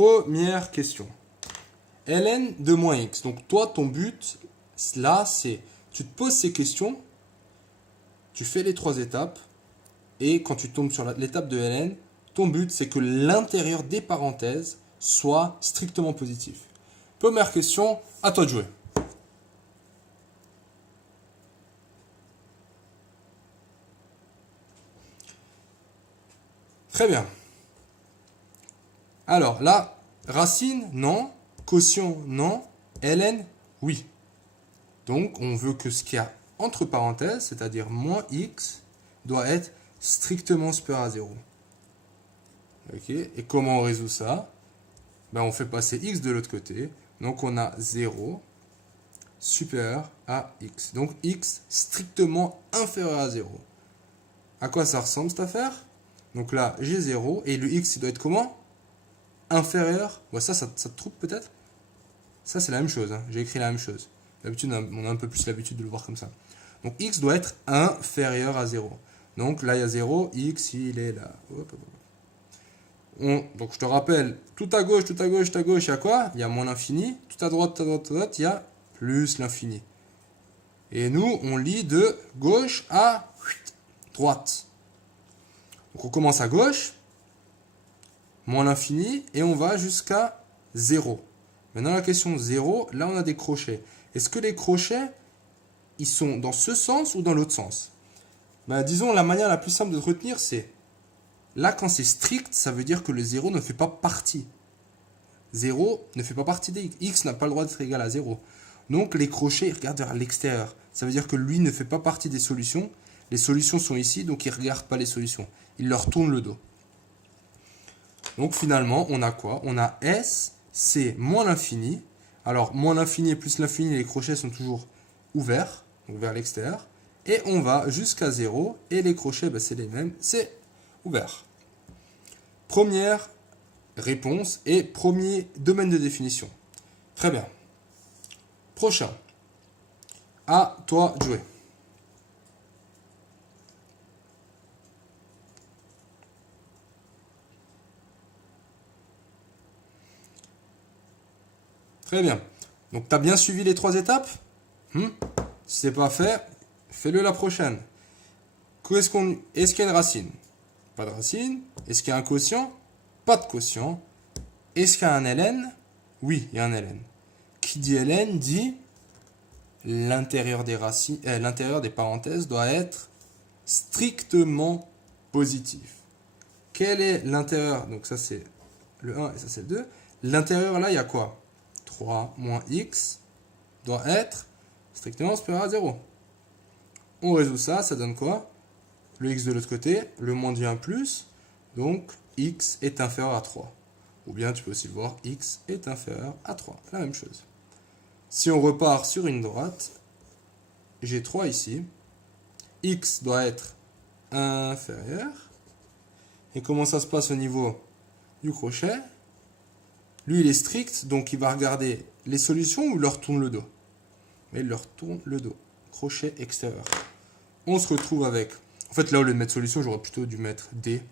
Première question. ln de moins x. Donc toi, ton but, là, c'est, tu te poses ces questions, tu fais les 3 étapes, et quand tu tombes sur l'étape de ln, ton but, c'est que l'intérieur des parenthèses soit strictement positif. Première question, à toi de jouer. Très bien. Alors là, racine, non. Quotient, non. ln, oui. Donc, on veut que ce qu'il y a entre parenthèses, c'est-à-dire moins x, doit être strictement supérieur à 0. Ok. Et comment on résout ça? Ben, on fait passer x de l'autre côté. Donc, on a 0 supérieur à x. Donc, x strictement inférieur à 0. À quoi ça ressemble cette affaire? Donc là, j'ai 0. Et le x, il doit être comment? Inférieur. Ouais, ça te trouve peut-être? Ça, c'est la même chose. Hein. J'ai écrit la même chose. D'habitude, on a un peu plus l'habitude de le voir comme ça. Donc, x doit être inférieur à 0. Donc, là, il y a 0. X, il est là. Hop, hop, hop. Donc, je te rappelle, tout à gauche, tout à gauche, tout à gauche, il y a quoi? Il y a moins l'infini. Tout à droite, tout à droite, tout à droite, il y a plus l'infini. Et nous, on lit de gauche à droite. Donc, on commence à gauche, moins l'infini, et on va jusqu'à 0. Maintenant, la question 0, là, on a des crochets. Est-ce que les crochets, ils sont dans ce sens ou dans l'autre sens? Ben, disons, la manière la plus simple de retenir, c'est... Là, quand c'est strict, ça veut dire que le 0 ne fait pas partie. 0 ne fait pas partie de x. X n'a pas le droit d'être égal à 0. Donc, les crochets, ils regardent vers l'extérieur. Ça veut dire que lui ne fait pas partie des solutions. Les solutions sont ici, donc il ne regarde pas les solutions. Il leur tourne le dos. Donc, finalement, on a quoi? On a S, C moins l'infini. Alors, moins l'infini et plus l'infini, les crochets sont toujours ouverts, donc vers l'extérieur. Et on va jusqu'à 0. Et les crochets, ben, c'est les mêmes, c'est ouvert. Première réponse et premier domaine de définition. Très bien. Prochain. À toi de jouer. Très bien. Donc, tu as bien suivi les 3 étapes? Si ce n'est pas fait, fais-le la prochaine. Est-ce qu'il y a une racine? Pas de racine. Est-ce qu'il y a un quotient? Pas de quotient. Est-ce qu'il y a un ln? Oui, il y a un ln. Qui dit ln dit l'intérieur des racines, l'intérieur des parenthèses doit être strictement positif. Quel est l'intérieur? Donc ça c'est le 1 et ça c'est le 2. L'intérieur là, il y a quoi? 3 moins x doit être strictement supérieur à 0. On résout ça, ça donne quoi? Le x de l'autre côté, le moins devient plus, donc x est inférieur à 3. Ou bien tu peux aussi le voir, x est inférieur à 3. La même chose. Si on repart sur une droite, j'ai 3 ici. X doit être inférieur. Et comment ça se passe au niveau du crochet? Lui, il est strict, donc il va regarder les solutions ou il leur tourne le dos. Mais il leur tourne le dos. Crochet extérieur. On se retrouve avec... En fait, là, au lieu de mettre solution, j'aurais plutôt dû mettre D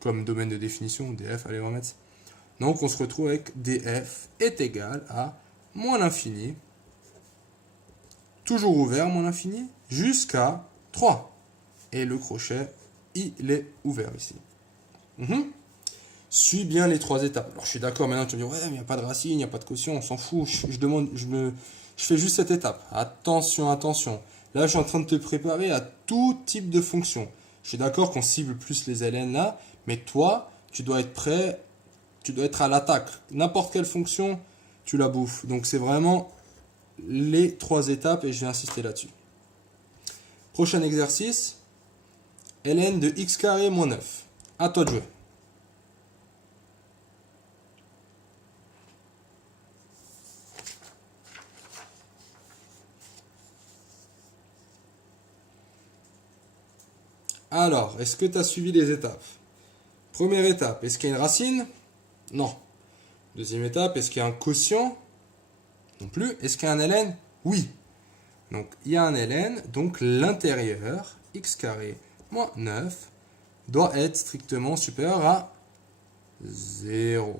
comme domaine de définition. DF, allez, on va mettre. Donc, on se retrouve avec DF est égal à moins l'infini, toujours ouvert, moins l'infini, jusqu'à 3. Et le crochet, il est ouvert ici. Suis bien les 3 étapes. Alors, je suis d'accord, maintenant tu me dis, ouais, mais il n'y a pas de racine, il n'y a pas de quotient, on s'en fout. Je fais juste cette étape. Attention, attention. Là, je suis en train de te préparer à tout type de fonction. Je suis d'accord qu'on cible plus les ln là, mais toi, tu dois être prêt, tu dois être à l'attaque. N'importe quelle fonction, tu la bouffes. Donc, c'est vraiment les 3 étapes et je vais insister là-dessus. Prochain exercice, ln de x carré moins 9. À toi de jouer. Alors, est-ce que tu as suivi les étapes? Première étape, est-ce qu'il y a une racine? Non. Deuxième étape, est-ce qu'il y a un quotient? Non plus. Est-ce qu'il y a un ln? Oui. Donc, il y a un ln, donc l'intérieur, x carré moins 9, doit être strictement supérieur à 0.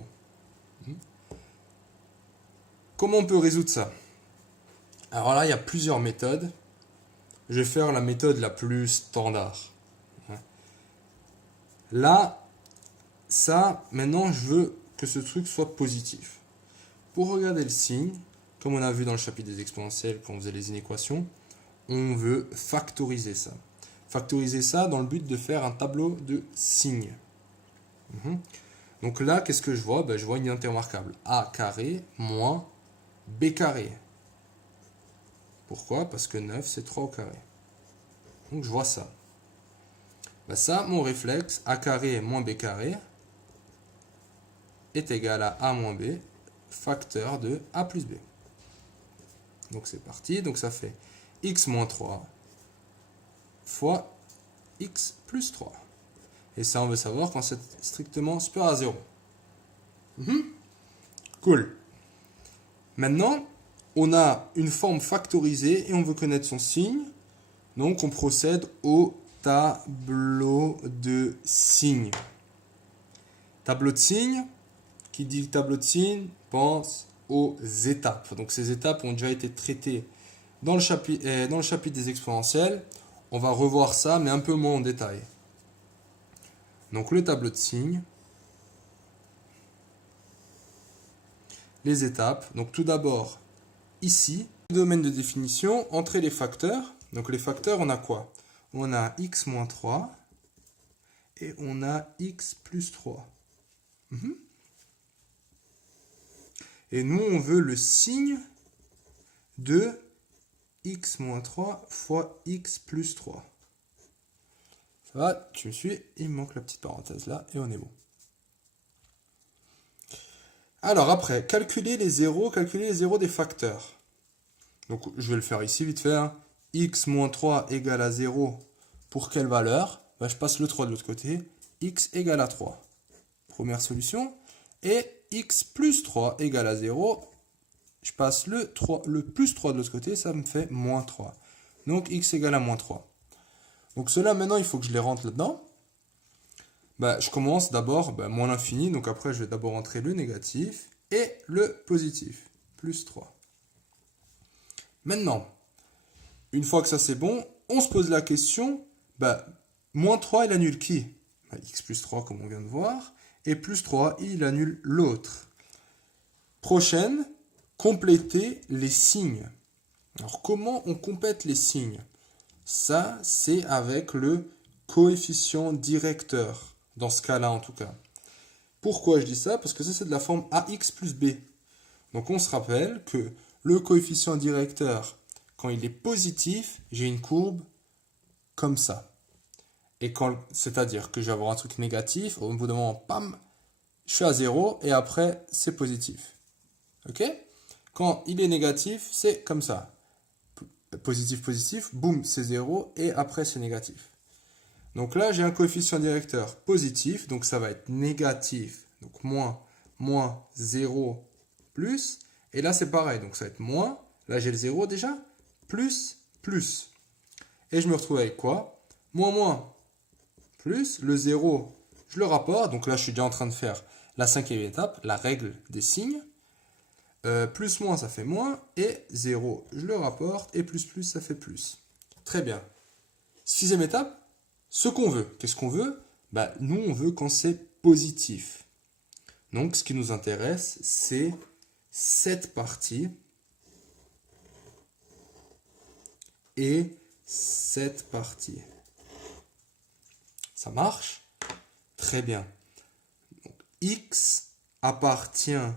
comment on peut résoudre ça? Alors là, il y a plusieurs méthodes. Je vais faire la méthode la plus standard. Là, ça, maintenant, je veux que ce truc soit positif. Pour regarder le signe, comme on a vu dans le chapitre des exponentielles quand on faisait les inéquations, on veut factoriser ça. Factoriser ça dans le but de faire un tableau de signes. Donc là, qu'est-ce que je vois? Je vois une unité remarquable. A carré moins B carré. Pourquoi? Parce que 9, c'est 3 au carré. Donc je vois ça. Ça, mon réflexe, A carré moins B carré est égal à A moins B, facteur de A plus B. Donc c'est parti. Donc ça fait x moins 3 fois x plus 3. Et ça, on veut savoir quand c'est strictement supérieur à 0. Cool. Maintenant, on a une forme factorisée et on veut connaître son signe. Donc, on procède au tableau de signes. Tableau de signes, qui dit tableau de signes, pense aux étapes. Donc, ces étapes ont déjà été traitées dans le chapitre des exponentielles. On va revoir ça, mais un peu moins en détail. Donc, le tableau de signes. Les étapes. Donc, tout d'abord, ici, domaine de définition, entrer les facteurs. Donc, les facteurs, on a quoi? On a x moins 3 et on a x plus 3. Et nous, on veut le signe de x moins 3 fois x plus 3. Ça va, tu me suis? Il me manque la petite parenthèse là et on est bon. Alors après, calculer les zéros des facteurs. Donc je vais le faire ici vite fait. X moins 3 égale à 0 pour quelle valeur? Je passe le 3 de l'autre côté. X égale à 3. Première solution. Et x plus 3 égale à 0. Je passe le plus 3 de l'autre côté, ça me fait moins 3. Donc x égale à moins 3. Donc cela maintenant, il faut que je les rentre là-dedans. Je commence d'abord moins l'infini. Donc après, je vais d'abord entrer le négatif et le positif. Plus 3. Maintenant, une fois que ça c'est bon, on se pose la question, moins 3 il annule qui? X plus 3 comme on vient de voir, et plus 3 il annule l'autre. Prochaine, compléter les signes. Alors comment on complète les signes? Ça c'est avec le coefficient directeur, dans ce cas-là en tout cas. Pourquoi je dis ça? Parce que ça c'est de la forme AX plus B. Donc on se rappelle que le coefficient directeur, quand il est positif, j'ai une courbe comme ça. Et c'est-à-dire que je vais avoir un truc négatif, au bout d'un moment, pam, je suis à 0 et après c'est positif. Ok? Quand il est négatif, c'est comme ça. Positif, positif, boum, c'est 0 et après c'est négatif. Donc là, j'ai un coefficient directeur positif, donc ça va être négatif, donc moins 0, plus. Et là, c'est pareil, donc ça va être moins, là j'ai le 0 déjà, plus. Et je me retrouve avec quoi? Moins, plus, le 0, je le rapporte, donc là je suis déjà en train de faire la cinquième étape, la règle des signes. Plus, moins, ça fait moins, et 0, je le rapporte, et plus, ça fait plus. Très bien. Sixième étape, ce qu'on veut. Qu'est-ce qu'on veut? Nous, on veut quand c'est positif. Donc, ce qui nous intéresse, c'est cette partie et cette partie. Ça marche? Très bien. Donc, x appartient...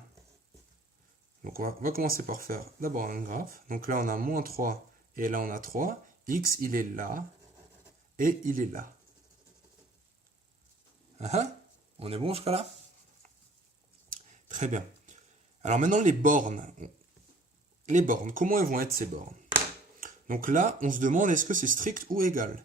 Donc, on va commencer par faire d'abord un graphe. Donc là, on a moins 3 et là, on a 3. X, il est là et il est là. On est bon jusqu'à là? Très bien. Alors maintenant, les bornes. Les bornes, comment elles vont être ces bornes? Donc là, on se demande est-ce que c'est strict ou égal?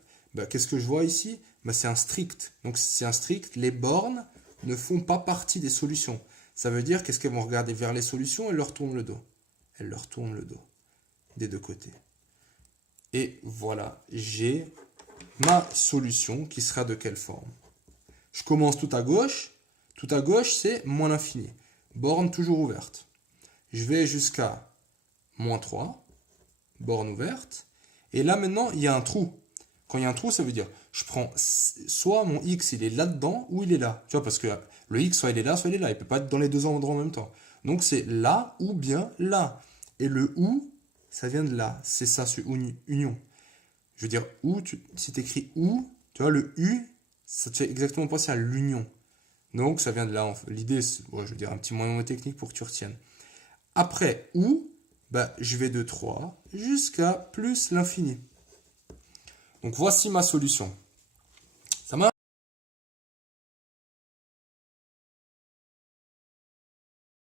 Qu'est-ce que je vois ici? C'est un strict. Donc si c'est un strict, les bornes ne font pas partie des solutions. Ça veut dire qu'est-ce qu'elles vont regarder vers les solutions et leur tournent le dos. Elles leur tournent le dos des deux côtés. Et voilà, j'ai ma solution qui sera de quelle forme? Je commence tout à gauche. Tout à gauche, c'est moins l'infini. Borne toujours ouverte. je vais jusqu'à moins 3, borne ouverte. Et là, maintenant, il y a un trou. Quand il y a un trou, ça veut dire, je prends soit mon x, il est là-dedans, ou il est là. Tu vois, parce que le x, soit il est là, soit il est là. Il ne peut pas être dans les deux endroits en même temps. Donc, c'est là ou bien là. Et le ou, ça vient de là. C'est ça, ce union. Je veux dire, ou, si tu écris ou, tu vois, le u, ça te fait exactement penser à l'union. Donc, ça vient de là. L'idée, c'est, bon, je veux dire, un petit moyen technique pour que tu retiennes. Après ou, bah, je vais de 3 jusqu'à plus l'infini. Donc, voici ma solution.